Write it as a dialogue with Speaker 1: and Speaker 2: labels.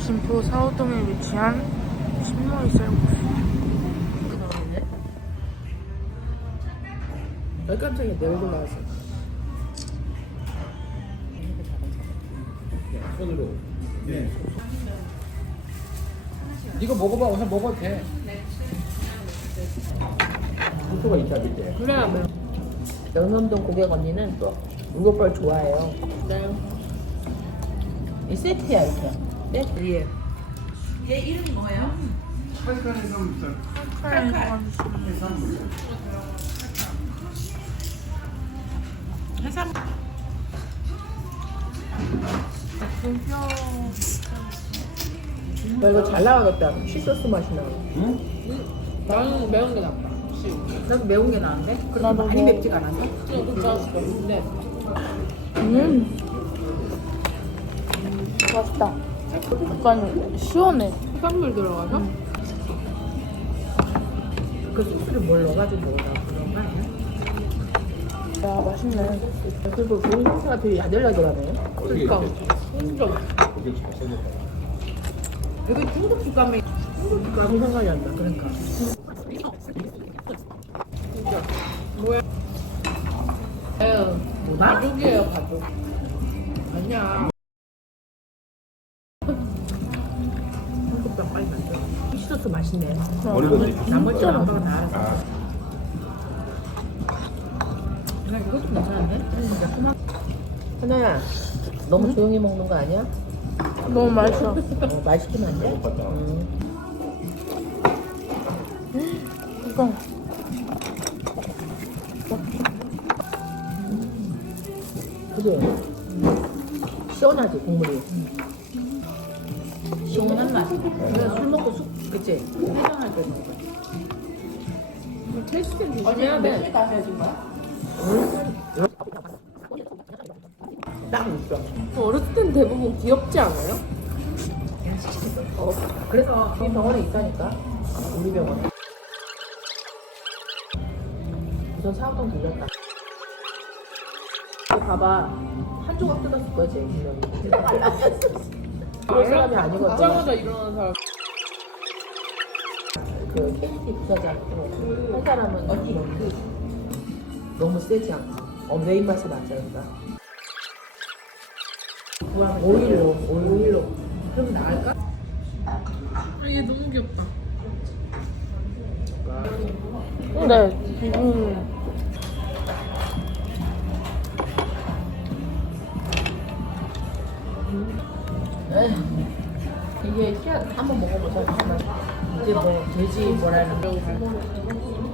Speaker 1: 김포 사호동에 위치한 신모이 쌀국수.
Speaker 2: 깜짝이야, 내 얼굴 나왔어.
Speaker 3: 손으로. 네. 이거 먹어봐. 오늘 먹어도 돼. 소스가 있다 밑에.
Speaker 2: 그래, 영남동 고객 언니는 또 우리 오빠를 좋아해요.
Speaker 1: 네.
Speaker 2: 이 세트야, 이렇게. 세트 위에.
Speaker 4: 얘 이름이 뭐예요?
Speaker 3: 칼칼 해산물.
Speaker 4: 해산.
Speaker 2: 나 이거 잘 나가겠다. 치소스 맛이 나.
Speaker 3: 응?
Speaker 2: 나는 매운 게 낫다. 나도 매운 게 나은데? 그래도
Speaker 1: 나도
Speaker 2: 많이
Speaker 1: 뭐-
Speaker 2: 맵지가 않았어? 근데
Speaker 1: 맛있다. 약간 시원해.
Speaker 2: 해산물 들어가서? 그 소스를 뭘 넣어가지고 먹나 그런 거 아니야?
Speaker 1: 야, 맛있네.
Speaker 2: 그리고 고기 소스가 되게 야들야들하네.
Speaker 3: 그러니까.
Speaker 2: 인정.
Speaker 3: 고기를 잘 써먹다.
Speaker 2: 여기 중국 식감이 중국 식감이 생각이 안 나. 그러니까. 뭐야? 에휴, 뭐다? 가족이에요, 가족. 아니야. 한국병 빨리 만들어. 피시소스 맛있네.
Speaker 3: 어느 거지?
Speaker 2: 나머지 아빠가 다 알아서.
Speaker 3: 아,
Speaker 2: 나 이것도 괜찮은데? 하나야, 너무 조용히 먹는 거 아니야?
Speaker 1: 너무 맛있어.
Speaker 2: 말 시키면 안 돼?
Speaker 3: 먹었다.
Speaker 1: 이거.
Speaker 2: 그래. 시원하지, 국물이. 시원한 맛. 그래, 술 먹고 쑥, 그치? 해장할 때 먹어. 테스트는 조심해야 돼. 딱 있어.
Speaker 4: 어렸을 땐 대부분 귀엽지 않아요?
Speaker 2: 그래서 우리 병원에 있다니까. 우리 병원에. 우선 사업동 들렸다. 봐봐. 한 조각 뜯었을 거야, 쟤 분명히. 그럴 사람이 아니거든.
Speaker 4: 듣자마자 일어나는 사람.
Speaker 2: 그 KT 부사장 한 사람은 너무 세지 않고 내 입맛에 맞아 그러니까. 오일로 그럼 나을까?
Speaker 4: 얘 너무 귀엽다.
Speaker 1: 근데,
Speaker 2: 이게 희한 한번 먹어보자. 정말 이제 뭐 돼지 뭐라는 거